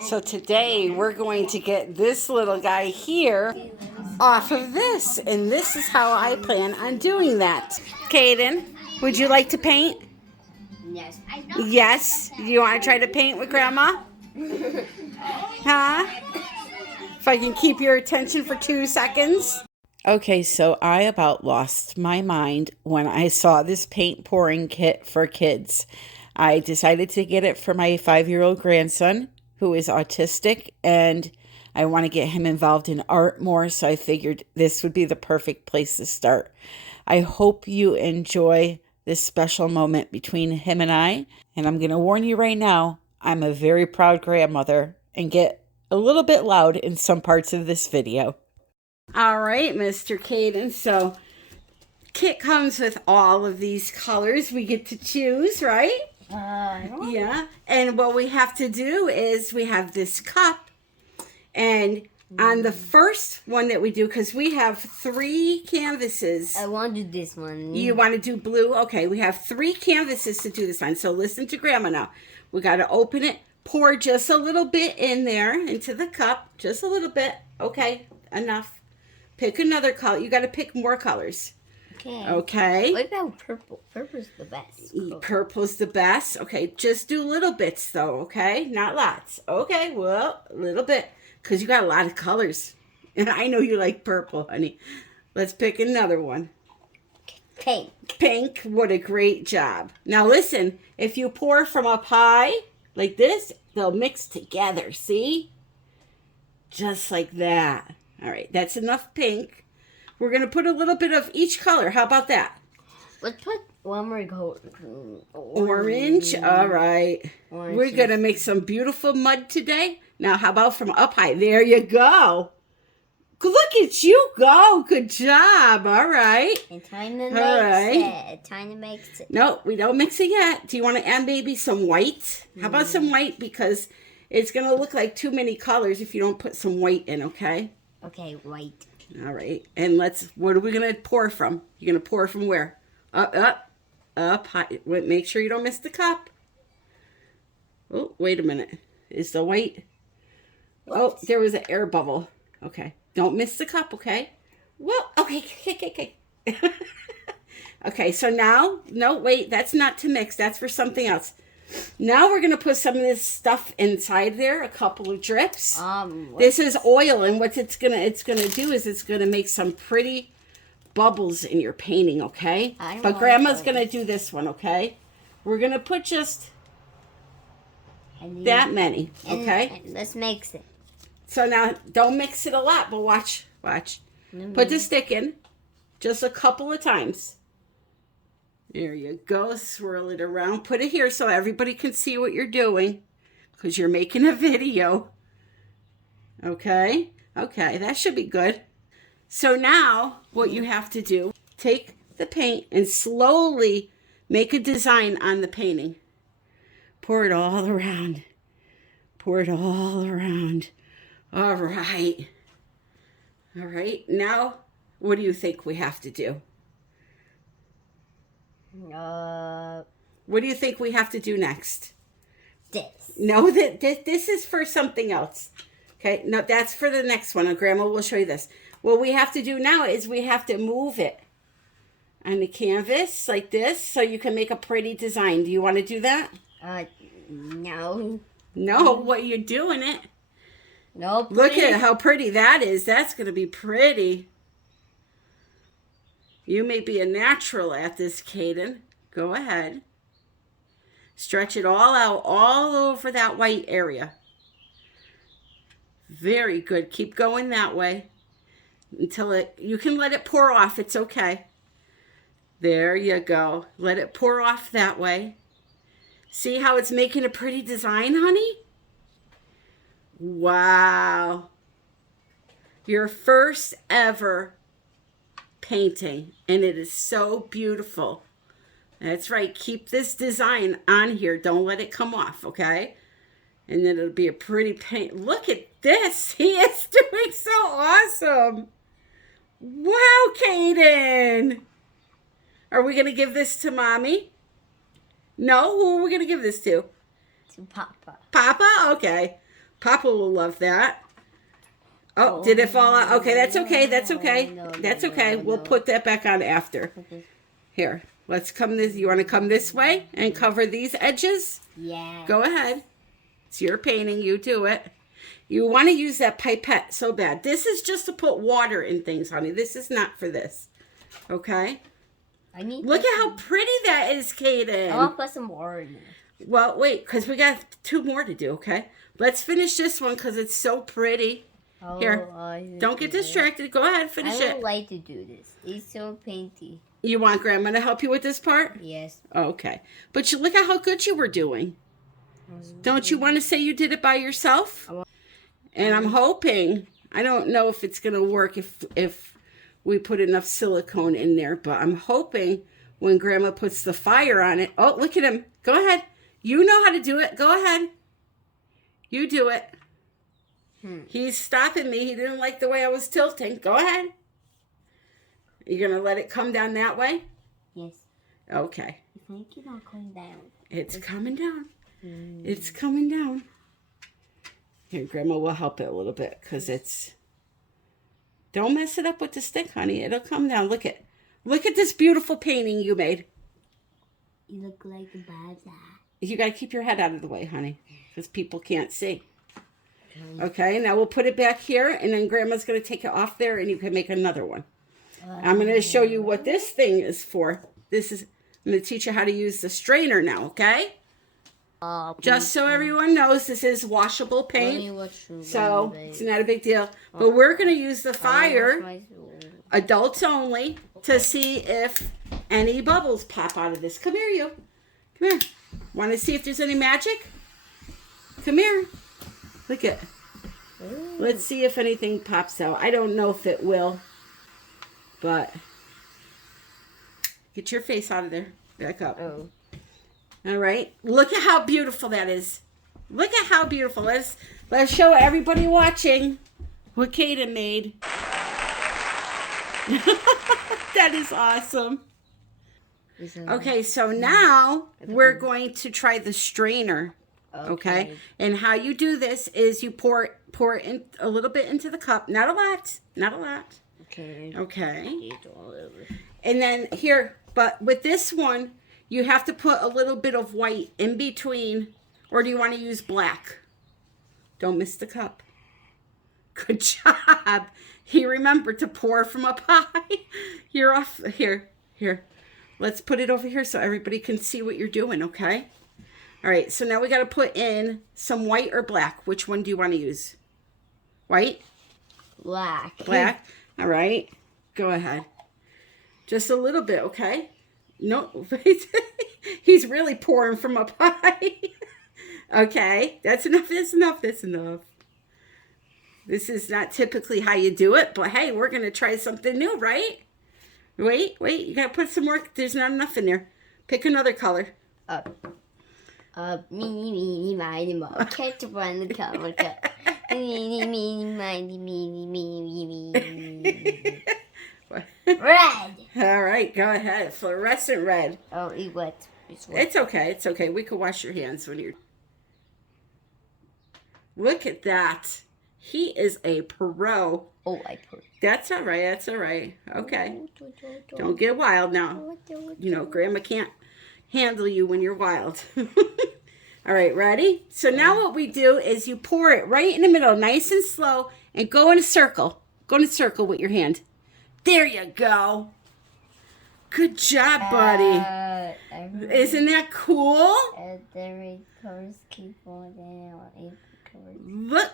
So today we're going to get this little guy here off of this. And this is how I plan on doing that. Kaiden, would you like to paint? Yes. Yes? You want to try to paint with Grandma? Huh? If I can keep your attention for 2 seconds. Okay, so I about lost my mind when I saw this paint pouring kit for kids. I decided to get it for my 5-year-old grandson who is autistic, and I want to get him involved in art more, so I figured this would be the perfect place to start. I hope you enjoy this special moment between him and I, and I'm going to warn you right now, I'm a very proud grandmother and get a little bit loud in some parts of this video. All right, Mr. Kaiden, so kit comes with all of these colors we get to choose, right? Yeah, and what we have to do is we have this cup, and on the first one that we do, because we have 3 canvases. I want to do this one. You want to do blue? Okay, we have 3 canvases to do this on, so listen to Grandma now. We got to open it, pour just a little bit in there into the cup, just a little bit. Okay, enough. Pick another color. You got to pick more colors. Okay. Okay. What about purple? Purple's the best. Purple's the best. Okay, just do little bits though, okay? Not lots. Okay, well, a little bit. Because you got a lot of colors. And I know you like purple, honey. Let's pick another one. Pink. Pink. What a great job. Now listen, if you pour from up high, like this, they'll mix together, see? Just like that. All right, that's enough pink. We're going to put a little bit of each color. How about that? Let's put one more color. Orange. All right. Orange. We're going to make some beautiful mud today. Now, how about from up high? There you go. Look at you go. Good job. All right. And time to mix it. Time to mix it. No, we don't mix it yet. Do you want to add maybe some white? How about some white? Because it's going to look like too many colors if you don't put some white in, okay? Okay, white. All right. And what are we going to pour from? You're going to pour from where? Up, high. Wait, make sure you don't miss the cup. Oh, wait a minute. Is the white? What? Oh, there was an air bubble. Okay. Don't miss the cup, okay? Well, okay. Okay, so now, no, wait, that's not to mix. That's for something else. Now we're going to put some of this stuff inside there, a couple of drips. This is oil, and what it's gonna do is it's gonna make some pretty bubbles in your painting, okay? But Grandma's gonna do this one, okay? We're gonna put just that many, okay? And let's mix it. So now, don't mix it a lot, but watch. Put the stick in just a couple of times. There you go. Swirl it around. Put it here so everybody can see what you're doing because you're making a video. Okay? Okay, that should be good. So now what you have to do, take the paint and slowly make a design on the painting. Pour it all around. Pour it all around. All right. All right. Now, what do you think we have to do? What do you think we have to do next? This. No, this is for something else. Okay, no, that's for the next one. And Grandma will show you this. What we have to do now is we have to move it on the canvas like this so you can make a pretty design. Do you want to do that? No. No, what you're doing it. No. Look at how pretty that is. That's going to be pretty. You may be a natural at this, Kaiden. Go ahead. Stretch it all out, all over that white area. Very good. Keep going that way until you can let it pour off. It's okay. There you go. Let it pour off that way. See how it's making a pretty design, honey? Wow. Your first ever painting, and it is so beautiful. That's right. Keep this design on here. Don't let it come off, okay? And then it'll be a pretty paint. Look at this. He is doing so awesome. Wow, Kaiden. Are we going to give this to Mommy? No? Who are we going to give this to? To Papa. Papa? Okay. Papa will love that. Oh, did it fall out? Okay, that's okay. That's okay. That's okay. We'll put that back on after. Here, let's come this. You want to come this way and cover these edges? Yeah. Go ahead. It's your painting. You do it. You want to use that pipette so bad. This is just to put water in things, honey. This is not for this. Okay? Look at how pretty that is, Kaiden. I want to put some more in there. Well, wait, because we got 2 more to do, okay? Let's finish this one because it's so pretty. Here, don't get distracted. Go ahead, finish it. I don't like to do this. It's so painty. You want Grandma to help you with this part? Yes. Okay. But you look at how good you were doing. Don't you want to say you did it by yourself? And I'm hoping, I don't know if it's going to work if we put enough silicone in there, but I'm hoping when Grandma puts the fire on it. Oh, look at him. Go ahead. You know how to do it. Go ahead. You do it. He's stopping me. He didn't like the way I was tilting. Go ahead. You're going to let it come down that way? Yes. Okay. It's not coming down. It's coming down. It's coming down. Here, Grandma will help it a little bit because it's... Don't mess it up with the stick, honey. It'll come down. Look at this beautiful painting you made. You look like a bad guy. You got to keep your head out of the way, honey, because people can't see. Okay, now we'll put it back here, and then Grandma's going to take it off there, and you can make another one. I'm going to show you what this thing is for. I'm going to teach you how to use the strainer now, okay? Just so everyone knows, this is washable paint, so it's not a big deal. But we're going to use the fire, adults only, to see if any bubbles pop out of this. Come here, you. Come here. Want to see if there's any magic? Come here. Look at. Let's see if anything pops out. I don't know if it will, but get your face out of there. Back up. Oh. All right. Look at how beautiful that is. Look at how beautiful. Let's show everybody watching what Kaiden made. That is awesome. Okay, so now we're going to try the strainer. Okay. And how you do this is you pour in a little bit into the cup. Not a lot. Not a lot. Okay. Okay. And then here, but with this one, you have to put a little bit of white in between, or do you want to use black? Don't miss the cup. Good job. He remembered to pour from up high. You're off. Here. Let's put it over here so everybody can see what you're doing, okay? All right, so now we got to put in some white or black. Which one do you want to use? White? Black. Black. All right. Go ahead. Just a little bit, okay? No. He's really pouring from up high. Okay. That's enough. That's enough. That's enough. This is not typically how you do it, but hey, we're going to try something new, right? Wait. You got to put some more. There's not enough in there. Pick another color. Meeny, miny, mo. Ketchup on the cover cup. Meeny, miny. Red. All right, go ahead. Fluorescent red. Oh, it's wet. It's okay. It's okay. We can wash your hands when you're... Look at that. He is a pro. Oh, I put. That's all right. That's all right. Okay. Don't get wild now. You know, Grandma can't handle you when you're wild. All right, ready? So now what we do is you pour it right in the middle, nice and slow, and go in a circle. Go in a circle with your hand. There you go. Good job, buddy. Isn't that cool?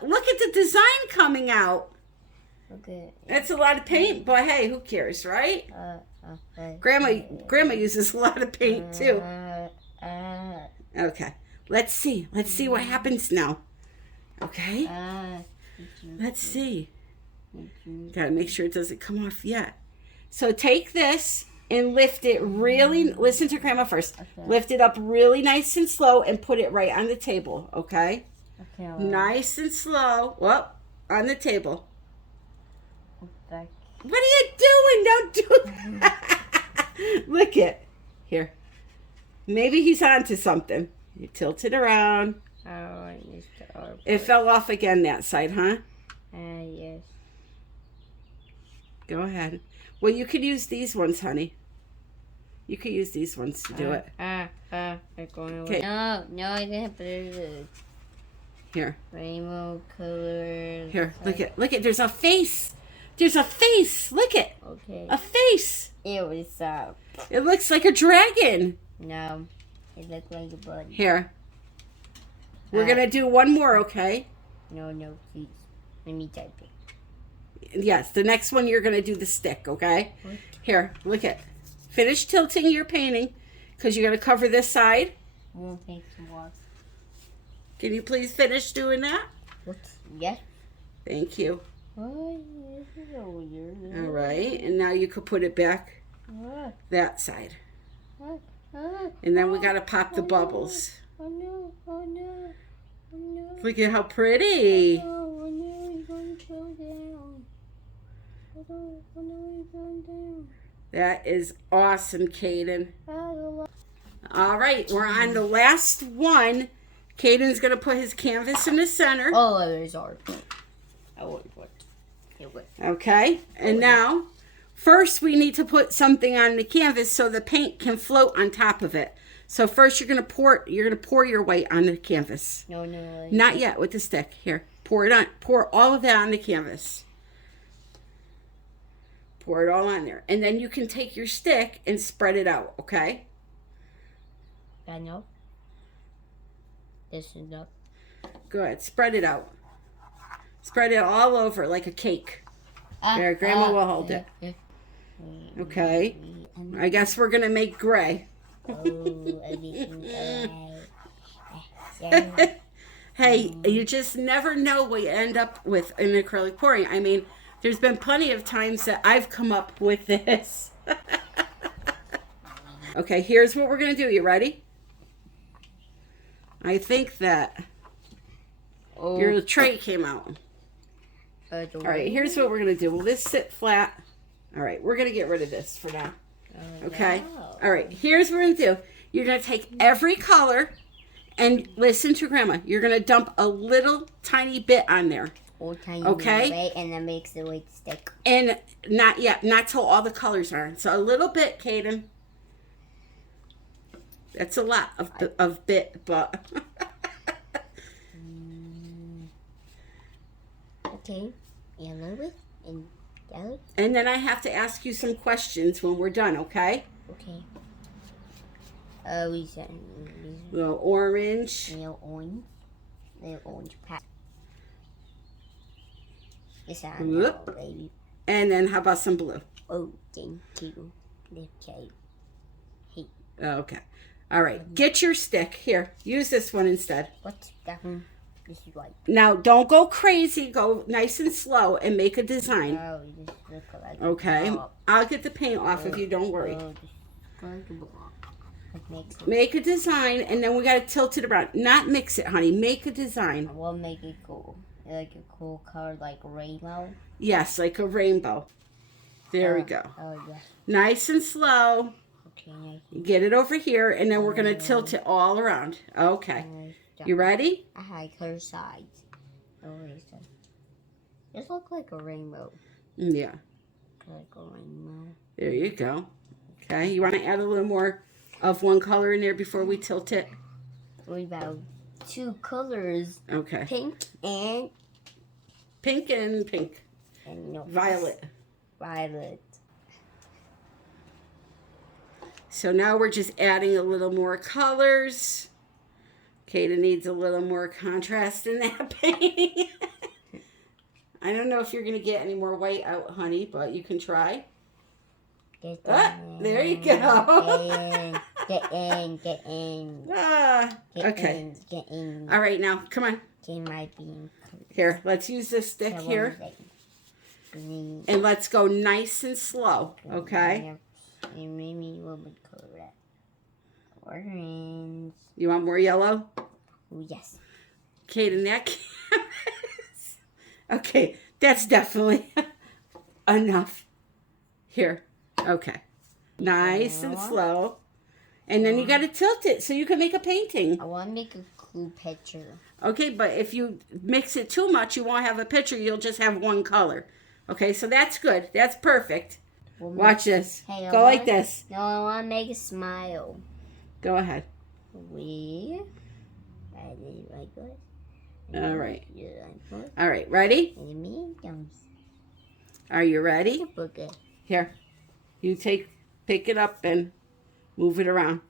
Look at the design coming out. Okay. That's a lot of paint, but hey, who cares, right? Grandma uses a lot of paint too. Okay. Let's see what happens now. Okay? Let's see. Gotta make sure it doesn't come off yet. So take this and lift it really, listen to Grandma first. Okay. Lift it up really nice and slow and put it right on the table, okay? Okay. Nice and slow. Whoop, on the table. Okay. What are you doing? Don't do that. Look it. Here. Maybe he's onto something. You tilt it around. Oh, I missed the R. It fell off again that side, huh? Yes. Go ahead. Well, you could use these ones, honey. You could use these ones to do it. They're going away. Okay. No, I didn't put it. Here. Rainbow colors. Here, look it. There's a face. There's a face. Look it. Okay. A face. It was It looks like a dragon. No, it looked like a bug. Here. We're going to do one more, okay? No, please. Let me type it. Yes, the next one you're going to do the stick, okay? What? Here, look it. Finish tilting your painting because you're going to cover this side. I'm going to take some water. Can you please finish doing that? What? Yes. Thank you. Oh, this is over here. All right, and now you could put it back that side. And then we got to pop the bubbles. Oh no, oh no, oh no. Look at how pretty. Oh no, he's going to go down. Oh no, he's going down. That is awesome, Kaiden. All right, we're on the last one. Kaiden's going to put his canvas in the center. Oh, there's art. Okay, and now, first we need to put something on the canvas so the paint can float on top of it. So first you're gonna pour your white on the canvas. No. Not yet with the stick. Here, pour it on. Pour all of that on the canvas. Pour it all on there, and then you can take your stick and spread it out. Okay. I know. This is enough. Go ahead, spread it out. Spread it all over like a cake. There, Grandma will hold it. Okay. I guess we're gonna make gray. Hey, you just never know what you end up with in acrylic pouring. I mean, there's been plenty of times that I've come up with this. Okay, here's what we're gonna do. You ready? I think that your tray came out. All right, here's what we're going to do. Will this sit flat? All right, we're going to get rid of this for now. Okay? All right, here's what we're going to do. You're going to take every color and listen to Grandma. You're going to dump a little tiny bit on there. Okay? And that makes the white stick. And not yet. Not till all the colors are. So a little bit, Kaiden. That's a lot of bit, but... Okay. Yellow and yellow. And then I have to ask you some questions when we're done, okay? Okay. We said Little orange. Little orange pack. It's on now, baby. And then how about some blue? Oh, thank you. Okay. Hey. Okay. All right. Get your stick. Here. Use this one instead. What's that one? This is white. Now, don't go crazy. Go nice and slow and make a design. Oh, you just look like okay. I'll get the paint off if you don't worry. Make a design, and then we got to tilt it around. Not mix it, honey. Make a design. I will make it cool. Like a cool color, like a rainbow? Yes, like a rainbow. There we go. Oh, yeah. Nice and slow. Okay. Get it over here, and then we're going to tilt it all around. Okay. You ready? I like her sides. This looks like a rainbow. Yeah. Like a rainbow. There you go. Okay. You want to add a little more of one color in there before we tilt it? What about two colors? Okay. Pink and pink. And no, violet. Violet. So now we're just adding a little more colors. Kaiden needs a little more contrast in that painting. I don't know if you're going to get any more white out, honey, but you can try. There you go. Get in. Okay. Get in. All right, now, come on. Here, let's use this stick here. And let's go nice and slow, okay? And maybe a little bit color red. Orange. You want more yellow? Oh, yes. Kaiden, that canvas. Okay, that's definitely enough. Here. Okay. Nice and slow. And then you got to tilt it so you can make a painting. I want to make a glue picture. Okay, but if you mix it too much, you won't have a picture. You'll just have one color. Okay, so that's good. That's perfect. Watch this. Hey, Go like this. No, I want to make a smile. Go ahead. I did like this. All right. All right, ready? Are you ready? Here. You pick it up and move it around.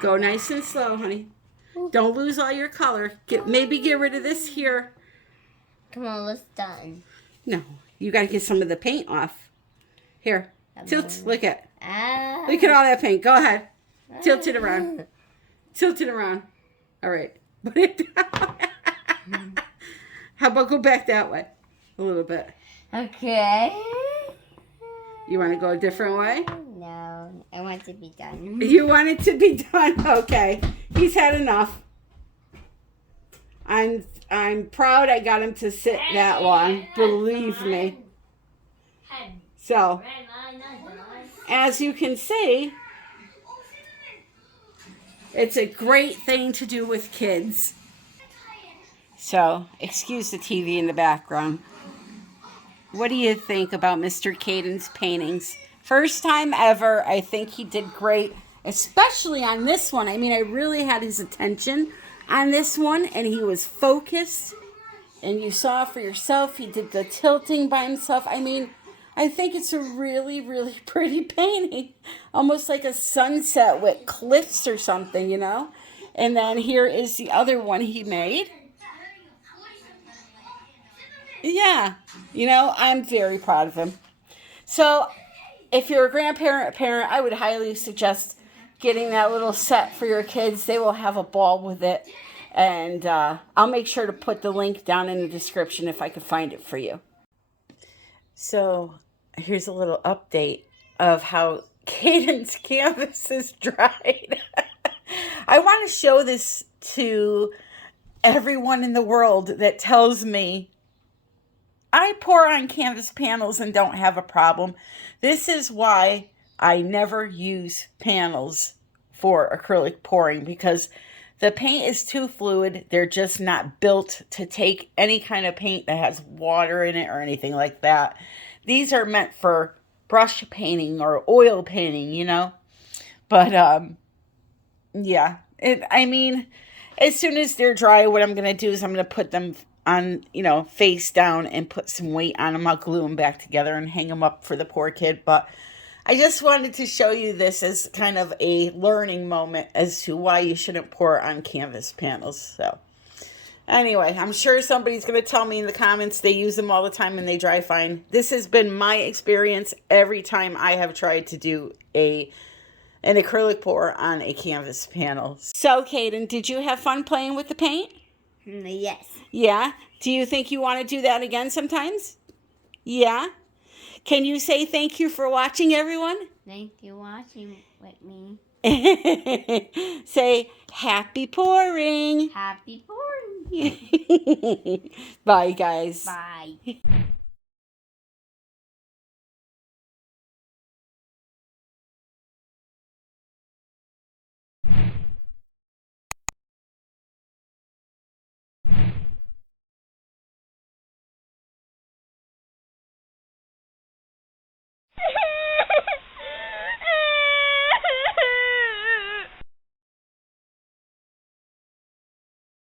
Go nice and slow, honey. Don't lose all your color. Maybe get rid of this here. Come on, let's done. No, you got to get some of the paint off. Here, tilt. Look at all that paint. Go ahead. Tilt it around. Tilt it around. All right. Put it down. How about go back that way a little bit? Okay. You want to go a different way? No, I want to be done. You want it to be done? Okay. He's had enough. I'm proud I got him to sit that long. Believe me. So, as you can see, it's a great thing to do with kids. So, excuse the TV in the background. What do you think about Mr. Kaiden's paintings? First time ever. I think he did great, especially on this one. I mean, I really had his attention on this one, and he was focused. And you saw for yourself, he did the tilting by himself. I mean, I think it's a really, really pretty painting. Almost like a sunset with cliffs or something, you know? And then here is the other one he made. Yeah, you know, I'm very proud of him. So, if you're a grandparent, a parent, I would highly suggest getting that little set for your kids. They will have a ball with it. And I'll make sure to put the link down in the description if I could find it for you. So, here's a little update of how Kaiden's canvas is dried. I want to show this to everyone in the world that tells me I pour on canvas panels and don't have a problem. This is why I never use panels for acrylic pouring, because the paint is too fluid. They're just not built to take any kind of paint that has water in it or anything like that. These are meant for brush painting or oil painting, you know. But, yeah. I mean, as soon as they're dry, what I'm going to do is I'm going to put them on, you know, face down and put some weight on them. I'll glue them back together and hang them up for the poor kid. But I just wanted to show you this as kind of a learning moment as to why you shouldn't pour on canvas panels. So anyway, I'm sure somebody's going to tell me in the comments they use them all the time and they dry fine. This has been my experience every time I have tried to do an acrylic pour on a canvas panel. So, Kaiden, did you have fun playing with the paint? Yes. Yeah? Do you think you want to do that again sometimes? Yeah? Can you say thank you for watching, everyone? Thank you for watching with me. Say happy pouring. Happy pouring. Bye, guys. Bye.